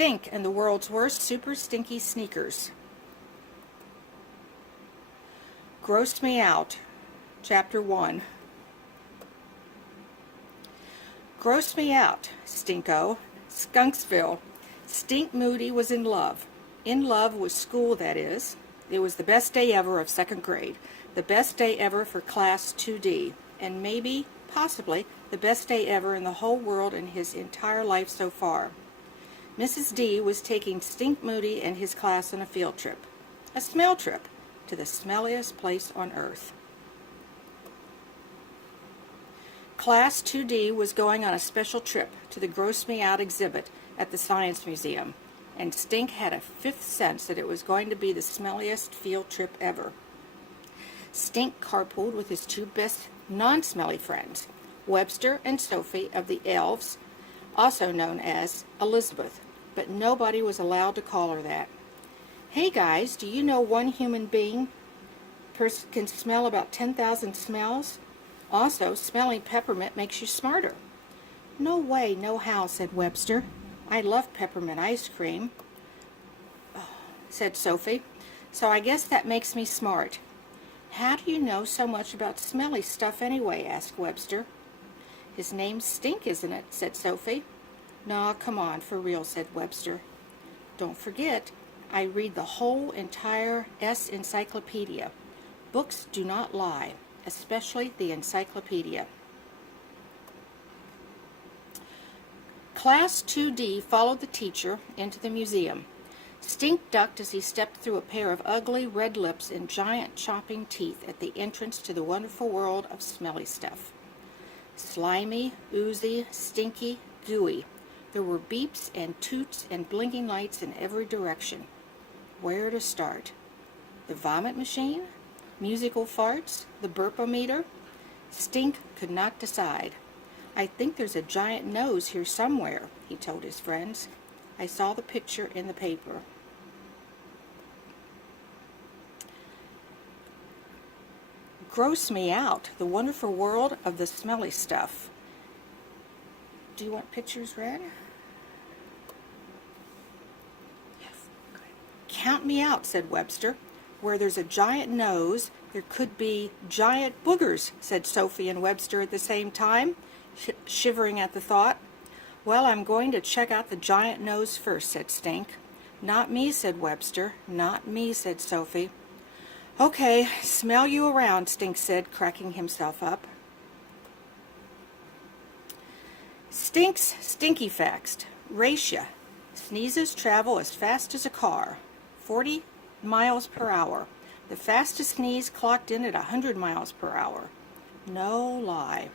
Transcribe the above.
Stink and the world's worst super stinky sneakers. Grossed me out. Chapter 1. Grossed me out, Stinko. Skunksville. Stink Moody was in love. In love with school, that is. It was the best day ever of second grade. The best day ever for Class 2D. And maybe, possibly, the best day ever in the whole world in his entire life so far. Mrs. D was taking Stink Moody and his class on a field trip. A smell trip to the smelliest place on earth. Class 2D was going on a special trip to the Gross Me Out exhibit at the Science Museum, and Stink had a fifth sense that it was going to be the smelliest field trip ever. Stink carpooled with his two best non-smelly friends, Webster and Sophie of the Elves, also known as Elizabeth, but nobody was allowed to call her that. Hey guys, do you know one human being can smell about 10,000 smells? Also, smelling peppermint makes you smarter. No way, no how, said Webster. I love peppermint ice cream, said Sophie, so I guess that makes me smart. How do you know so much about smelly stuff anyway, asked Webster. His name's Stink, isn't it, said Sophie. Nah, come on, for real, said Webster. Don't forget, I read the whole entire S encyclopedia. Books do not lie, especially the encyclopedia. Class 2D followed the teacher into the museum. Stink ducked as he stepped through a pair of ugly red lips and giant chopping teeth at the entrance to the wonderful world of smelly stuff. Slimy, oozy, stinky, gooey. There were beeps and toots and blinking lights in every direction. Where to start? The vomit machine? Musical farts? The burpometer? Stink could not decide. I think there's a giant nose here somewhere, he told his friends. I saw the picture in the paper. Gross me out, the wonderful world of the smelly stuff. Do you want pictures read? Yes. Good. Count me out, said Webster. Where there's a giant nose, there could be giant boogers, said Sophie and Webster at the same time, shivering at the thought. Well, I'm going to check out the giant nose first, said Stink. Not me, said Webster. Not me, said Sophie. Okay, smell you around, Stink said, cracking himself up. Stink's stinky facts. Ratio. Sneezes travel as fast as a car. 40 miles per hour. The fastest sneeze clocked in at 100 miles per hour. No lie.